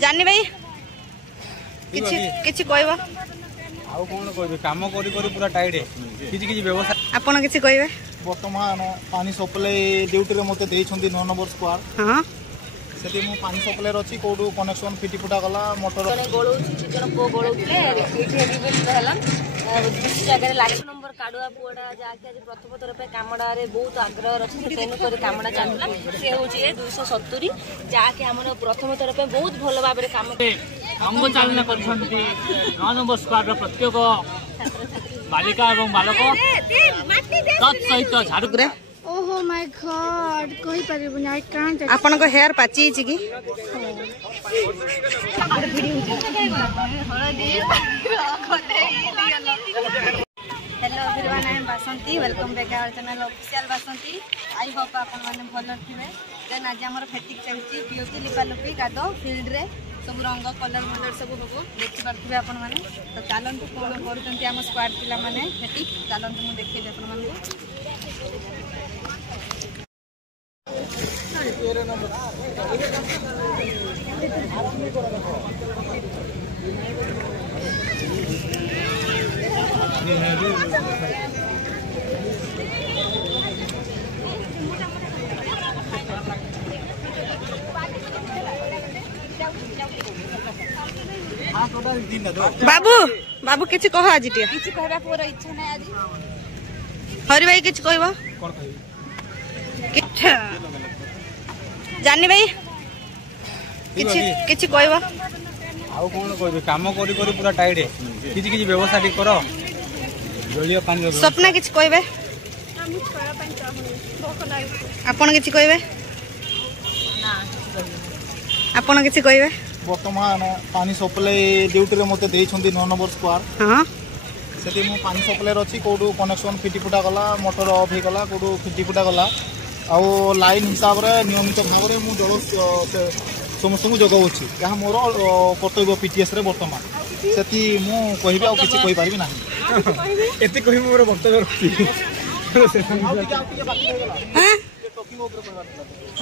जानी भाई किछि कहबा आउ कोन कहबे काम करी करी पूरा टाइट है किछि व्यवस्था आपण किछि कहबे वर्तमान पानी सप्लाई ड्यूटी रे मते देइ छथि 9 नंबर स्क्वाड हां सेठी मु पानी सप्लाई रछि कोडू कनेक्शन फिटी फुटा गला मोटर जने गोळौछि जने को गोळौले एठी रिबिल रहला जगह लास्ट नंबर काडुआ पुडा जाके आज प्रथम थर पे कामडा रे बहुत आग्रह रछि तेनु कर कामडा चालला से होछि 270 जाके हमर प्रथम थर पे बहुत भलो भाबरे काम अंग चालना करछन्ती 9 नंबर स्क्वाड रो प्रत्येक बालिका एवं बालक तत्सहित झाड़ू रे ओहो माय गॉड कहि परिबुनी आई कांट आपण को हेयर पाची छि की hello everyone I am Basanti welcome back our channel official Basanti I hope आपण माने भलो थिबे देन आज हमर फेटिक चलची पीओपी लिपालुपी गादो फील्ड रे सब रंग कलर मलर सब होबो देखि पारथिबे आपण माने तो चालंतु कोन करूचंती हम स्क्वाड पिला माने फेटिक चालंतु मु देखि दे आपण माने बाबू बाबू किछि कह आज टिया किछि कहबा पूरा इच्छा नै आज हरि भाई किछि कहबा कोन कहबे किछा जानी भाई किछि कहबा आउ कोन कहबे काम करी करी पूरा टाइट है किछि व्यवस्था ठीक करो जलिया पानी सपना किछि कहबे हम छोरा पन चाहू भोक लाग आपण किछि कहबे ना आपण किछि कहबे वर्तमान पानी सप्लाई ड्यूटी रे मते देइ छथि 9 नंबर स्क्वाड हां सेठी मु पानी सप्लाई रछि कोडू कनेक्शन फिटी फुटा गला मोटर ऑफ हे गला कोडू फिटी फुटा गला आ लाइन हिसाब रे नियमित भाव रे मु जल समस्त जगाउछि या मोर कर्तव्य पीटीएस रे वर्तमान सेठी मु कहिबे आ किछि कहि पारिबि नाही एते कहि मोर वक्तव्य रखी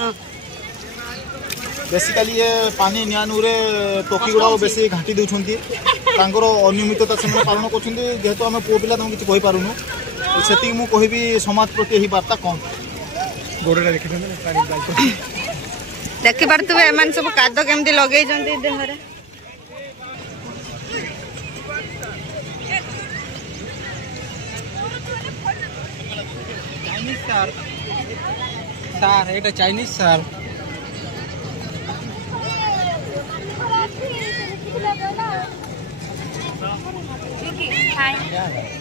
हां बेसिकली ये पानी नियानु रे टोकी गुड़ा बेसी घाटी देउछंती तांकर अनियमितता से पालन करछंती जेहेतु हम पो पिला हम किछि कहि पारुनु सेति मु कहिबी समाज प्रति ही वार्ता कम गोडरा देखि पारतबे एमान सब कादो केमती लगै जंती देह रे चाइनीज सर एटा चाइनीज सर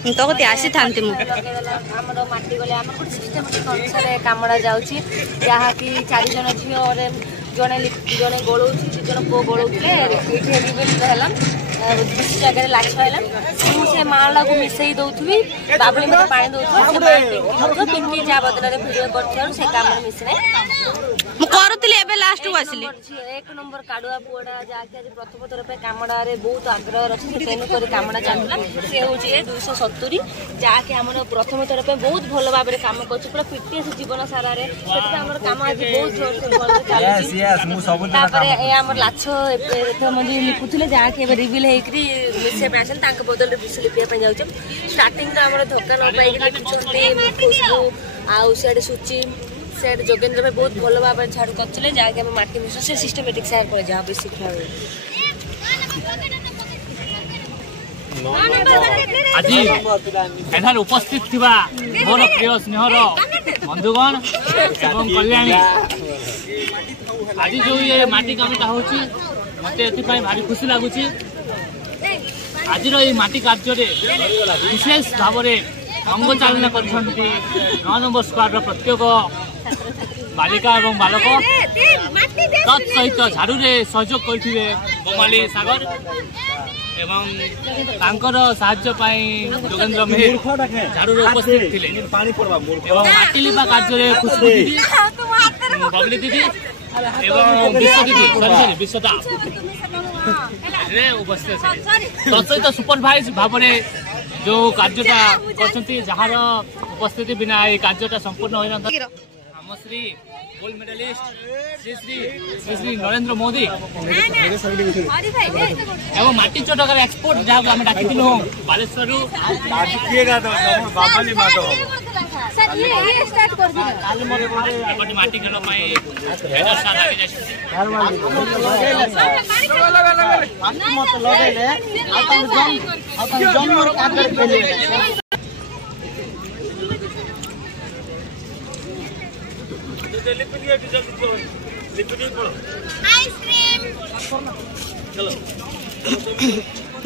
तो कति आसी थांती मु हमरो माटी गले हमर कोन सिस्टमेटिक अनुसार कामडा जाउची जहा कि 4 जन झियो और जने गोळौची जने को गोळौले एठी रिबिल रहला जगह लास्ट रहला से माला को मिसई दउथबी बाबली में पानी दउथबी से पिंकी जा बदला रे वीडियो करथर से काम मिसने मु करतली एबे लास्ट को आसीली 1 नंबर काडुआ पुडा जाके आज प्रथम थर पे कामडा रे बहुत आग्रह रछि तेनु कर कामडा चालला से होछि 270 जाके हमर प्रथम थर पे बहुत भलो भाबरे काम करछु पूरा फिटनेस जीवन सारा रे सेति हमर काम आज बहुत जोर से भलो चालछि यस मु सब दिन तापर ए हमर लाछो एते मजे लिखुथिले जाके एबे रिवील हेकरी मिसे पैसन तांक बदल रे बिस लिपिया पे जाउछ स्टार्टिंग तो हमर धक्का न पाई लिखुछथि खुशबू आउ सेड सुची सेड जोगेंद्र भाई बहुत भलो भाबरे झाड़ू करथिले जाके हम माटी मिस से सिस्टमेटिक सार पर जा बेसी खा आज एठार उपस्थित थिबा मोर प्रिय स्नेहर बंधुगण एवं कल्याणी आज जो ये माटी कामटा होची मते एति पई भारी खुशी लागुची आज रो ये माटी कार्य रे विशेष भाव रे अंग चालना करछन्ती 9 नंबर स्क्वाड रो प्रत्येक बालिका एवं बालक तत्सहित झाड़ू रे सहयोग करथिबे गोमाली सागर एवं तांकर साहाय्य पाई जोगेंद्र मेहर झाड़ू रे उपस्थित थिले पानी पड़बा एवं माटी लिपा कार्य रे खुशबू दीदी बबली दीदी एवं विश्व दीदी सॉरी विश्वता रे उपस्थित तत्सहित सुपरवाइज भाव रे जो कार्यटा करछन्ती जहार उपस्थिति बिना ए कार्यटा संपूर्ण होई न ଆମ ଶ୍ରୀ ଗୋଲ୍ଡ ମେଡାଲିଷ୍ଟ ଶ୍ରୀ ନରେନ୍ଦ୍ର ମୋଦି ଏବଂ ମାଟି ଚଟକାର ଏକ୍ସପୋର୍ଟ ଯାହାକୁ ଆମେ ଡାକିଥିଲୁ ବାଲେଶ୍ୱରରୁ ଏପଟେ ମାଟି ଖେଳ ପାଇଁ ହେଡର ସାର୍ ଲାଗି ଯାଇଛନ୍ତି।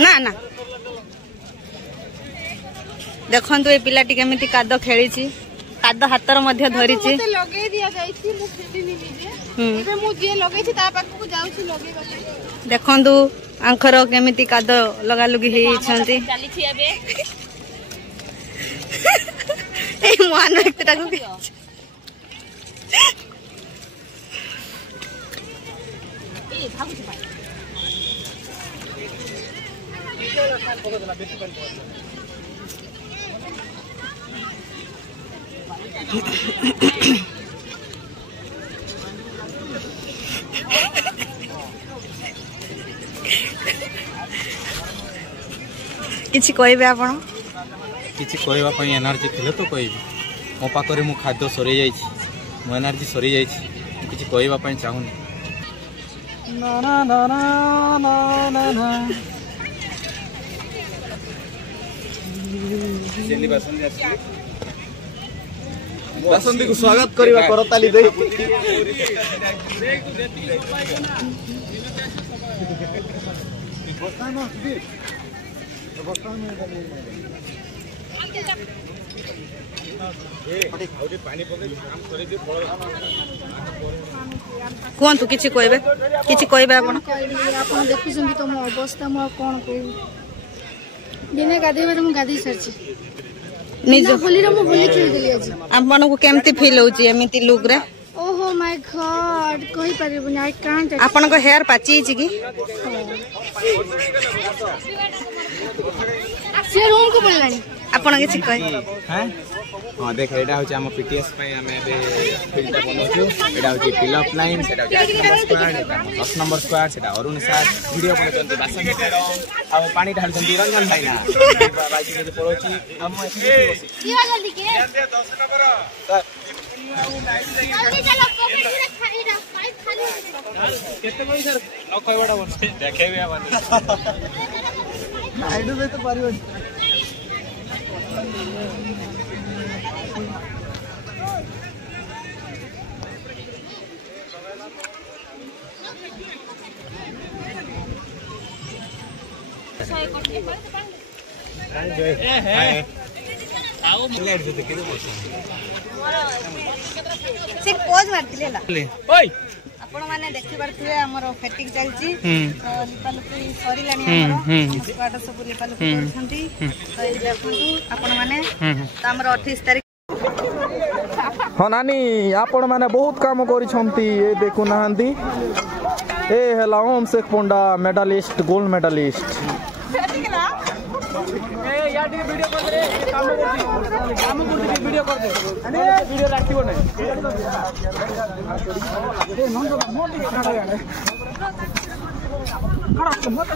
ना ना देखंतु ए पिलाटी केमिति काद खेली काद हातर मध्य धरी लगे दिया जाइछि मु खेलिनी निजे एबे मु जे लगे छि ता पाखु जाउछि लगे बले देखंतु आंखर केमिति काद लगा लुगी हेई छंती चाली छि एबे ए मान एकटा को ए भागु छि किछि कहबे आपण किछि कहबा पई एनर्जी थिले तो कहबी मो पाखरे मु खाद्य सरी जाइछि मो एनर्जी सरी जाइछि किछि कहबा पई चाहुनी ना ना ना ना ना ना जेली बासंदी आसी बासंती को स्वागत करिवा करताली दे कहतु किछि कहबे आपण आपण देखिसंती तो मो अवस्था मो कोन कहू दिने गाधेबार मु गाधी सरछि निज होली रे मु होली खेल देली आज आपण को केमती फील होची एमिति लुक रे ओहो माय गॉड कहि परिबो आई कांट आपण को हेयर पाची छि की से रूम को बोललानी आपण किछि कहि हैं हां देख एडा होची हम पीटीएस पे हमें बे फील्ड बनोछु एडा होची फिल अप लाइन सेडा 8 नंबर स्क्वाड एडा 10 नंबर स्क्वाड सेडा अरुण सर वीडियो बनोचंती बासन केरो आ पानी ढालचंती रंजन भाई ना बाजी के पड़ोची हम एठी बसी किया जल्दी के 10 नंबर सर जल्दी चलो कॉपी पूरा खाली ना पाइप खाली केते कोई सर न कहबडा बन देखेबे आवन आइडो दे तो पारिबो से पोज मारतिले ला ओय आपण माने देखि परथिले हमर फेटिक चलची तो लिपालुपी सरीलानी हमर स्क्वाड सब लिपालुपी करछंती तो ए देखंतु आपण माने हमर 28 तारिख हाँ नानी आपण माने बहुत काम करिछंती ए देखु नाहंती ए हला ओम शेख पंडा मेडलिस्ट गोल्ड मेडलिस्ट ए याडी वीडियो कर दे काम करती वीडियो कर दे अने वीडियो राखिबो नै ए नंद मोटी खाडा यार खड़ा मत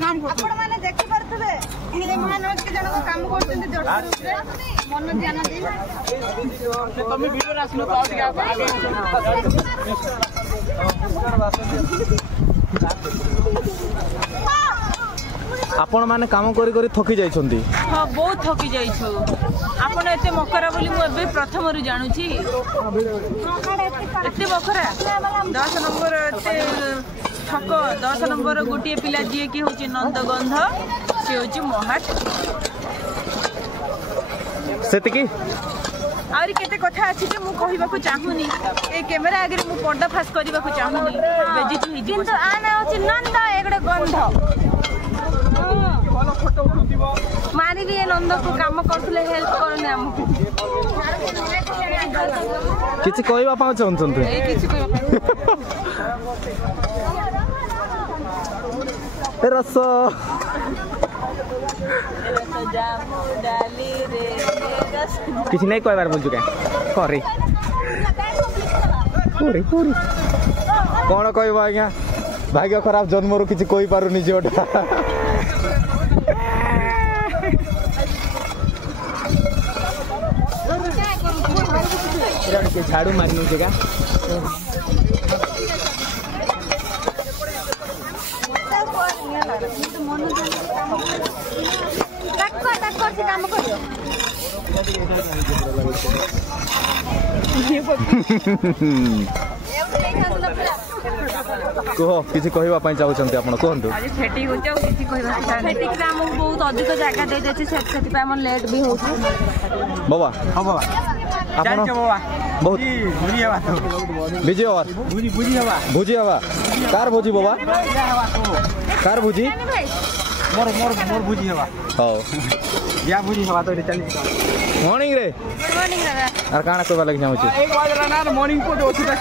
काम कर आपण माने देखि परथिले ए महानव के जण को काम करछंती जड़ रूप रे मन ध्यान दे से तुम वीडियो राखलो तो आगे आपण माने काम करी करी थकी जाइछंती हां बहुत थकी जाइछो आपण एते मकरा बोली मु एबे प्रथम रे जानू छी एते मकरा 10 नंबर एते ठक 10 नंबर गोटी पिला जे की होची नंदगंध से होची मोहाट सेति की आउरी केते कथा अछि जे मु कहिबा को चाहुनी ए कैमरा आगे मु पर्दा फास करबा को चाहुनी बेजित होई किंतु आना होची नंद एगडे गंध फोटो उठुतिबो मारी भी नंद को काम करथले हेल्प करने हमको किछि कहबा पाउ चाहंतु ए किछि कहबा ए रस किसी नहीं कहबार बोलछु के करे करे करे कौन कहब आज्ञा भाग्य खराब जन्मरू किसी कही पारुनी झीटा झाड़ू मारी नौ का कह किसी कहवाई चाहते आप कहतु बहुत अधिक जगह दे लेट भी हो बाबा हाँ बाबा बहुत बिजी हवा भोजी हवा कार भोजी बाबा कार भोजी मोर मोर मोर भोजी हवा हाँ या भोजी हवा तो चली मॉर्निंग रे गुड मॉर्निंग दादा और काना कहबा लग जाऊ एक बजला ना मॉर्निंग को ओथि तक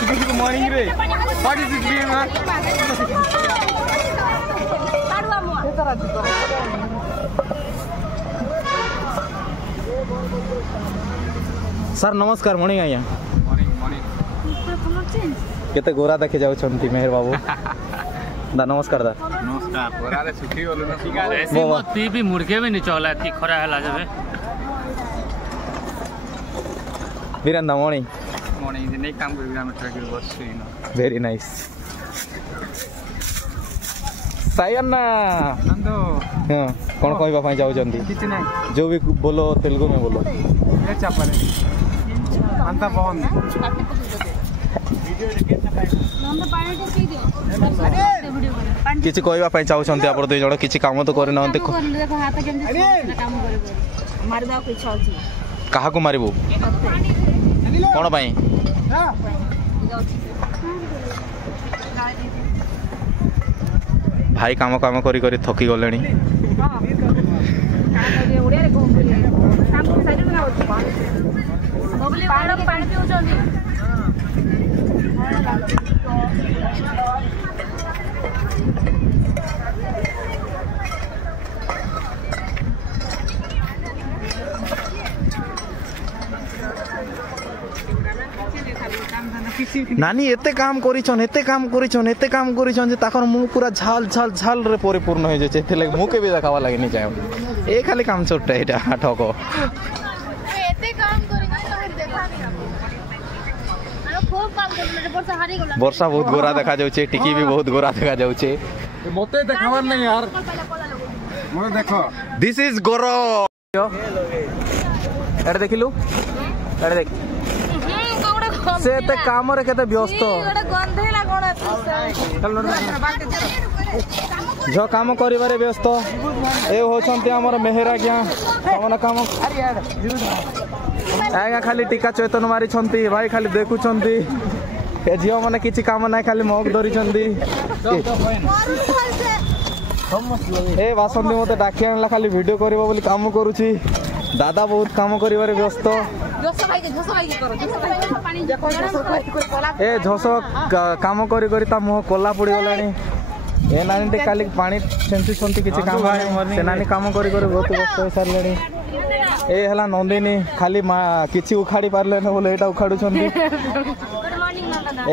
किसी मॉर्निंग रे what is it mean man ताड़ुआ मुआ सर नमस्कार मॉर्निंग आज्ञा केते गोरा देखे जाउछंती मेहर बाबू दा नमस्कार दा नमस्कार गोरा रे सुखी होलो ना ऐसे मत पी भी मुर्गे भी नहीं चला थी खरा हला जबे वीरेंद्र मॉर्निंग मॉर्निंग नहीं काम कर ग्राम ट्रक बस ना वेरी नाइस सायन्ना नंदो हां कोन कहबा पई जाउछंती किछ नहीं जो भी बोलो तेलुगु में बोलो ए चापले अंत बहन किसी कहबा पई चाहछंती आपण दुई जण किछि काम तो करि नहंते कहा को मारिबो कोन पई भाई काम काम करी करी थकी गलेनी नानी एते काम करिछन एते काम करिछन एते काम करिछन जे ताकर मुंह पूरा झाल झाल झाल रे परिपूर्ण हो जाय छै एते लाग मुंह के भी देखावा लागे नहीं चाहे ए खाली काम छोटा एटा ठको एते काम करि के देखा खूब काम कर वर्षा हारी गला वर्षा बहुत गोरा देखा जाउ छै टिकी भी बहुत गोरा देखा जाउ छै मते देखावर नहीं यार मोर देखो दिस इज गोरो एटा देखिलु एटा देख से ते काम रे केते व्यस्त गंधेला कोन जो काम करिबारे व्यस्त ए होछंती हमर मेहरा क्या हमन काम आगा खाली टीका चैतन मारी छंती भाई खाली देखु छंती ए जियो माने किछि काम नै खाली मग धरि छंती ए वासंती मते डाकी आनला खाली वीडियो करबो बोली काम करूची दादा बहुत काम करिबारे व्यस्त ए झस काम करी करी ता मुह कोला पड़ी गलानी ए नानी काली पानी सेंसी संती किछि काम से नानी काम करी करी बहुत व्यस्त हो सारलेनी ए हला नंदिनी खाली किछि उखाड़ी पारले न बोले एटा उखाडु छंती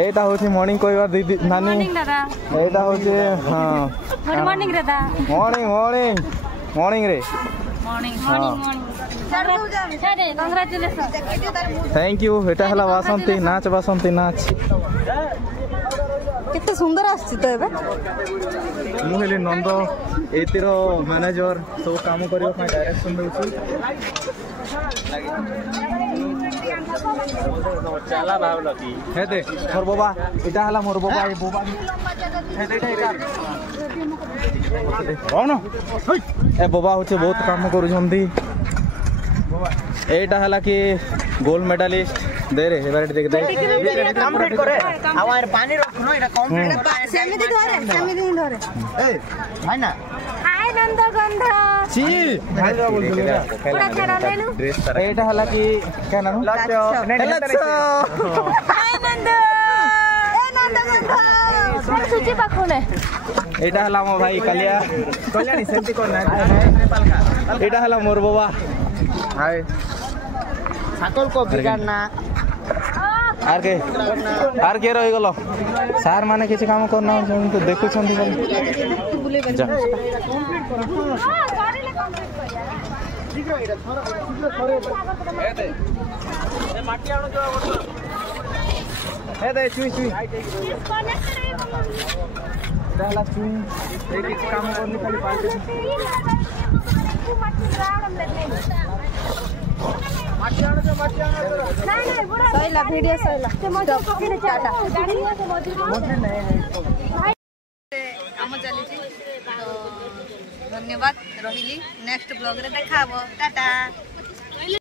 एटा होछि मॉर्निंग कहबा दीदी नानी एटा होछि हां गुड मॉर्निंग दादा मॉर्निंग मॉर्निंग मॉर्निंग रे morning morning congratulation thank you एटा हला वासंती नाच केते सुंदर आछि तो एबे मु हेली नंद एतिर मैनेजर सब काम करियो का डायरेक्शन देउछी चला भावला की हे दे मोर बाबा एटा हला मोर बाबा ए बाबा हे दे एटा कोन ए बाबा होचे बहुत काम करू छंती एटा हला कि गोल्ड मेडलिस्ट दे रे एबार देख दे कंप्लीट करे आवार पानी रखनो एटा कंप्लीट सेमिति धरे ए भाई ना हाय नंदगंध ची भाई बोल दे पूरा खेला लेलु एटा हला कि क्या नाम लक्ष्य हाय नंद ए नंद ସୁଚି ପାଖରେ ଏଇଟା ହେଲା ମୋ ଭାଇ କାଲିଆ କଲ୍ୟାଣୀ ସେମିତି କରନା ଏଇଟା ହେଲା ମୋର ବାବା ହାय ସାକଲ କ ବିଗାଡନା आर के रही गल सार माने किसी काम करना तो देखु काम करनी सैला वीडियो सैला काम चली धन्यवाद रही नेक्स्ट ब्लॉग रे देखा टाटा।